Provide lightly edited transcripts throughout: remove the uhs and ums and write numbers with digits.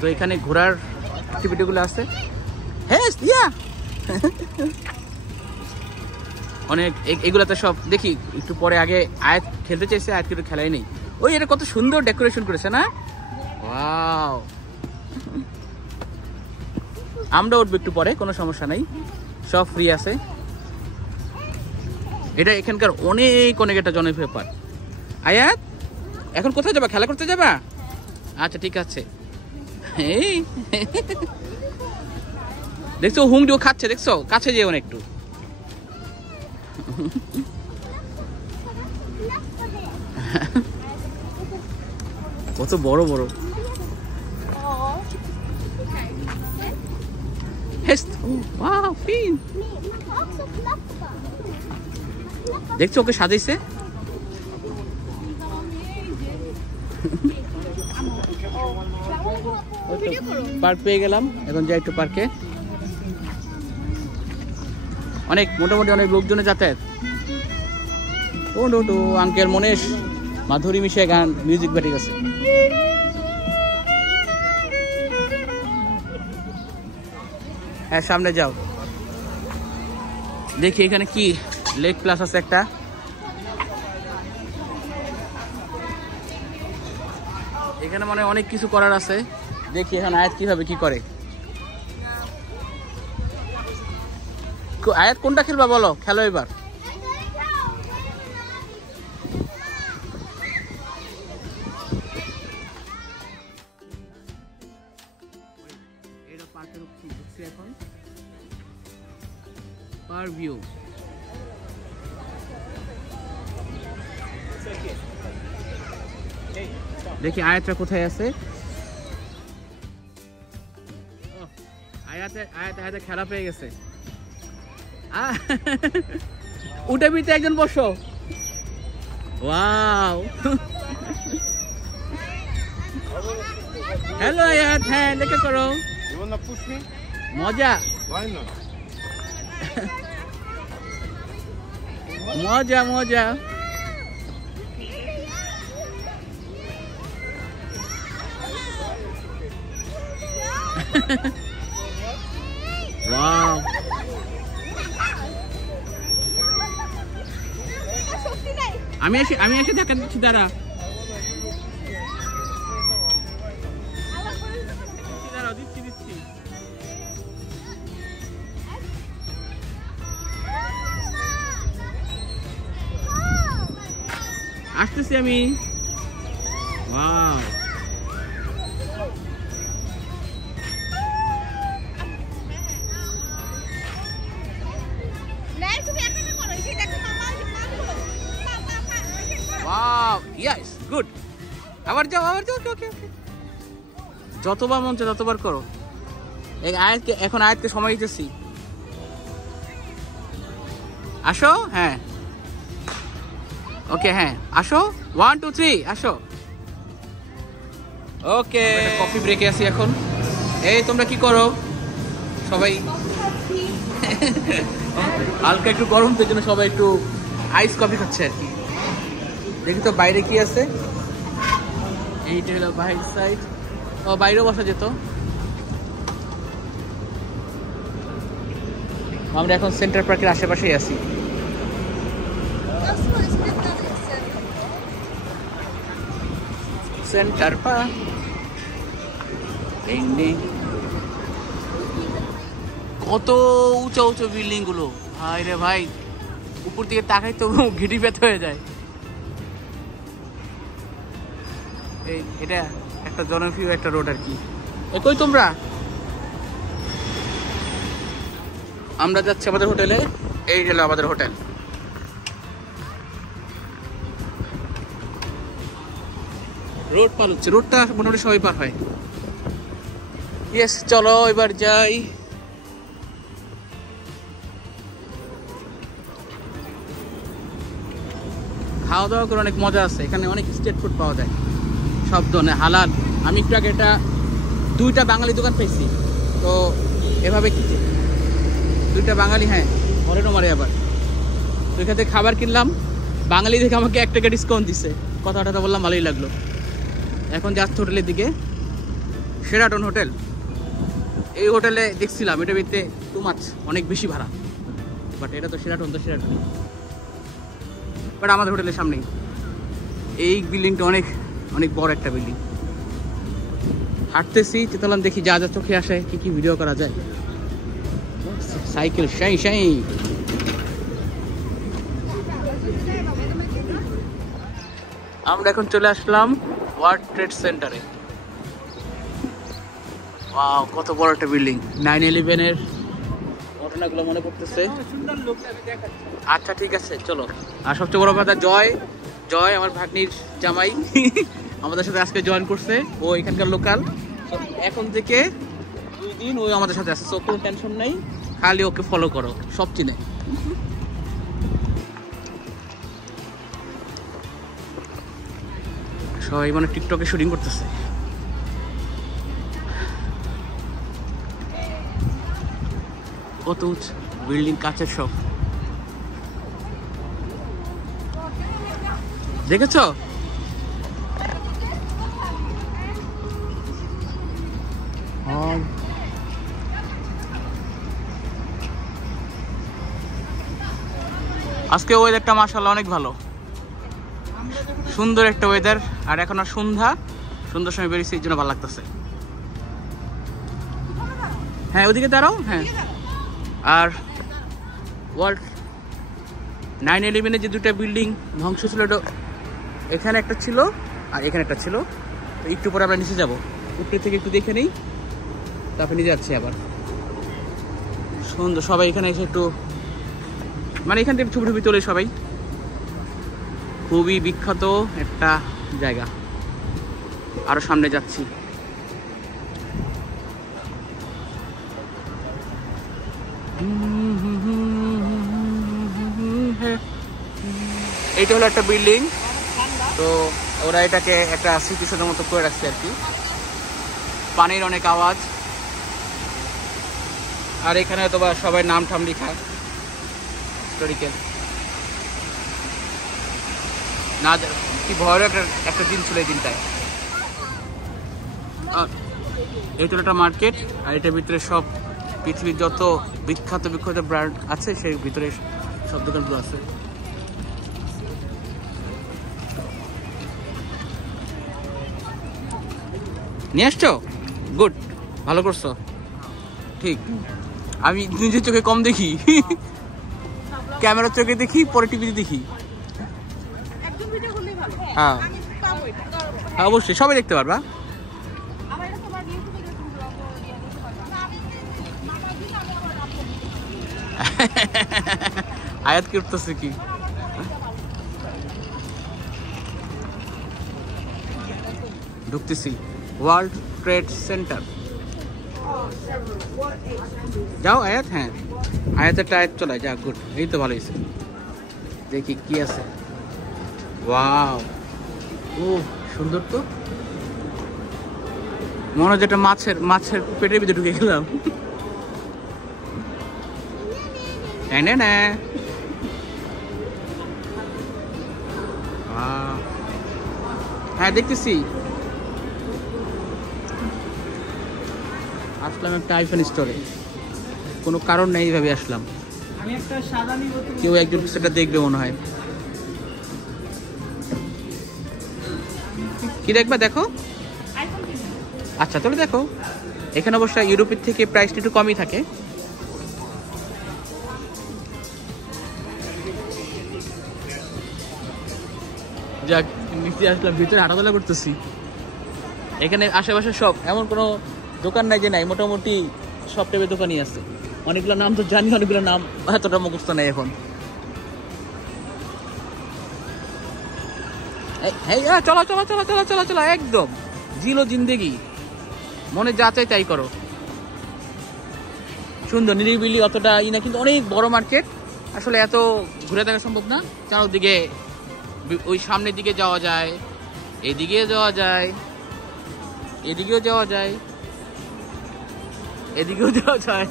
তো এখানে ঘোরার অ্যাক্টিভিটিগুলো আছে। হ্যাঁ ইয়া অনেক এগুলাতে সব দেখি একটু পরে। আগে আয়াত খেলতে চাইছে, আয়াত কিন্তু খেলাই নেই। ওই এটা কত সুন্দর ডেকোরেশন করেছে না, ওয়াও। আমরা উঠবো একটু পরে, কোনো সমস্যা নাই, সব ফ্রি আছে। এটা এখানকার অনেক একটা জনপ্রিয় পার্ক। আয়াত এখন কোথায় যাবা, খেলা করতে যাবা? আচ্ছা ঠিক আছে। এই দেখছো হুংডিও খাচ্ছে, দেখছো, কাছে যেও না একটু। কত বড় বড়। দেখছো ওকে সাজাইছে। পার্ক পেয়ে গেলাম, এখন যাই একটু পার্কে। অনেক মোটামুটি অনেক লোকজনে যাতায়াত। ও আঙ্কেল মনেশ মাধুরী মিশে গান মিউজিক বেটে গেছে। হ্যাঁ সামনে যাও, দেখি এখানে কি লেক প্লাস আছে একটা। এখানে মানে অনেক কিছু করার আছে, দেখি এখন আয়াত কিভাবে কি করে। আয়াত কোনটা খেলবা বলো, খেলো এবার। এখন পার্ক ভিউ দেখি আয়াতটা কোথায় আছে। আয়াতে খেলা পেয়ে গেছে। উঠে বিতে একজন বসো। ওয়াও হ্যালো আয়াত, হ্যাঁ লেখা করো। মজা মজা মজা। ওয়াও আমি এসে দেখা দিচ্ছি, দাঁড়া দিচ্ছি। আসতেছি আমি। Wow yes good. আবার যাও ওকে। যতবার মন চায় ততবার করো। এখন আয়াতকে সময় দিতেছি। আসো, হ্যাঁ ওকে, হ্যাঁ আসো, 1 2 3 আসো। ওকে কফি ব্রেকে আছি এখন। এই তোমরা কি করো সবাই? হালকা একটু গরম, তো জন্য সবাই একটু আইস কফি খাচ্ছে আর কি। দেখি তো বাইরে কি আছে। এইটা হলো বাইরের সাইড। ও বাইরেও বসা যেত। আমরা এখন সেন্টার পার্কের আশেপাশেই আছি। সেন্টার পার্ক কত উঁচু উঁচু বিল্ডিং গুলো, ভাই রে ভাই, উপর দিকে তাকাই তো ঘিটি ব্যথা হয়ে যায়। এটা একটা জনপ্রিয় একটা রোড আর কি। কই তোমরা? আমরা যাচ্ছি আমাদের হোটেলে। এই হলো আমাদের হোটেল। রোড পার হচ্ছে, রোডটা মোটামুটি সবাই পার হয়। ইয়েস চলো এবার যাই। খাওয়া দাওয়া করে অনেক মজা আছে এখানে, অনেক স্ট্রিট ফুড পাওয়া যায় সব ধরনের হালাল। আমি একটু আগে এটা 2টা বাঙালি দোকান পেয়েছি, তো এভাবে কি 2টা বাঙালি, হ্যাঁ মরেনও মারে আবার। তো এখান থেকে খাবার কিনলাম, বাঙালি দেখে আমাকে 1 টাকা ডিসকাউন্ট দিছে, কথাটা বললাম, ভালোই লাগলো। এখন যাচ্ছি হোটেলের দিকে। Sheraton hotel. এই হোটেলে দেখছিলাম এটা ভিতরে টু মাছ, অনেক বেশি ভাড়া, বাট এটা তো শেরাটন, তো শেরাটন, বাট আমাদের হোটেলের সামনেই। এই বিল্ডিংটা অনেক অনেক বড় একটা বিল্ডিং। হাঁটতেছি, চেতলাম দেখি যা যা চোখে আসে কি কি ভিডিও করা যায়। সাইকেল শাই শাই। আমরা এখন চলে আসলাম ওয়ার্ল্ড ট্রেড সেন্টারে। ওয়াও, কত বড় একটা বিল্ডিং। 9/11-এর ঘটনাগুলো মনে পড়তেছে। আচ্ছা ঠিক আছে, চলো। আর সবচেয়ে বড় কথা, জয় জয় আমার ভাগ্নির জামাই আমাদের সাথে আজকে জয়েন করছে। ও এখানকার লোকাল। এখন থেকে 2 দিন ও আমাদের সাথে আছে, সো কোনো টেনশন নাই, খালি ওকে ফলো করো, সব চিনে। সবাই মানে টিকটকে শুটিং করতেছে। কত উঁচু বিল্ডিং, কাচের সব, দেখেছো? আজকে ওয়েদারটা মাশাআল্লাহ অনেক ভালো, সুন্দর একটা ওয়েদার। আর এখন আর সন্ধ্যার সময় বেরিয়েছে, এই জন্য ভালো লাগতেছে। হ্যাঁ ওদিকে দাঁড়াও। হ্যাঁ, আর ওয়ার্ল্ড 9/11-এর যে দুটা বিল্ডিং ধ্বংস ছিল, এখানে একটা ছিল আর এখানে একটা ছিল। তো একটু পরে আমরা নিচে যাবো, উপরে থেকে একটু দেখে নিই, তারপরে নিচে যাচ্ছি আবার। সুন্দর, সবাই এখানে এসে একটু মানে এখান থেকে ছবি তোলে সবাই। খুবই বিখ্যাত একটা জায়গা। আরো সামনে যাচ্ছি। এইটা হলো একটা বিল্ডিং, তো ওরা এটাকে একটা স্মৃতিসৌধের মতো করে রাখছে আর কি। পানির অনেক আওয়াজ, আর এখানে হয়তো বা সবাই নাম ঠাম লেখা, হিস্টোরিক্যাল। না কি ভয়ের একটা দিন ছিল এই দিনটায়। এই তো একটা মার্কেট, আর এটার ভিতরে সব পৃথিবীর যত বিখ্যাত ব্র্যান্ড আছে সেই ভিতরে সব দোকানগুলো আছে। নিয়ে আসছো? গুড, ভালো করছো। ঠিক, আমি নিজের চোখে কম দেখি, ক্যামেরার চোখে দেখি, পরে টিভিতে দেখি। হ্যাঁ অবশ্যই, সবাই দেখতে পারবা। আয়াত করতেছে কি? ঢুকতেছি ওয়ার্ল্ড ট্রেড সেন্টার। যাও আয়াত। হ্যাঁ, আয়াতেরটা আয়াত চলে যা। গুড, এই তো ভালো হয়েছে। দেখি কি আছে। ওয়াও, ও সুন্দর তো। মনে হয় যেটা মাছের পেটের ভিতরে ঢুকে গেলাম। হ্যাঁ দেখতেছি। আসলাম একটা আইফোন স্টোরে, কোনো কারণ নেই, এইভাবে আসলাম। কেউ একজন সেটা দেখবে মনে হয়। কি দেখবা? দেখো। আচ্ছা তাহলে দেখো। এখানে অবশ্য ইউরোপের থেকে প্রাইসটা একটু কমই থাকে। যাক, নিচে আসলাম, ভিতরে হাঁটাচলা করতেছি। এখানে আশেপাশে সব, এমন কোনো দোকান নাই যে নাই, মোটামুটি সব টাইপের দোকানই আছে। অনেকগুলো নাম তো জানি, অনেকগুলো নাম এতটা মুখস্থ নেই এখন। চলো চলো চলো চলো চলো চলো, একদম জিলো জিন্দেগি, মনে যা চাই তাই করো। সুন্দর নিরিবিলি, অতটা ই না, কিন্তু অনেক বড় মার্কেট। আসলে এত ঘুরে দেখা সম্ভব না। চারদিকে ওই সামনের দিকে যাওয়া যায়, এদিকে যাওয়া যায়, এদিকেও যাওয়া যায়, এদিকেও যাওয়া যায়।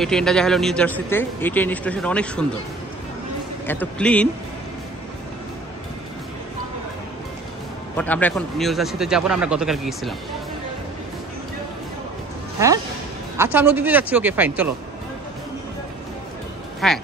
এই ট্রেনটা যা হলো নিউ জার্সিতে, এই ট্রেন স্টেশন অনেক সুন্দর, এত ক্লিন। বাট আমরা এখন নিউ জার্সিতে যাবো না, আমরা গতকালকে গেছিলাম। হ্যাঁ আচ্ছা, আমরা নদীতে যাচ্ছি, ওকে ফাইন, চলো। হ্যাঁ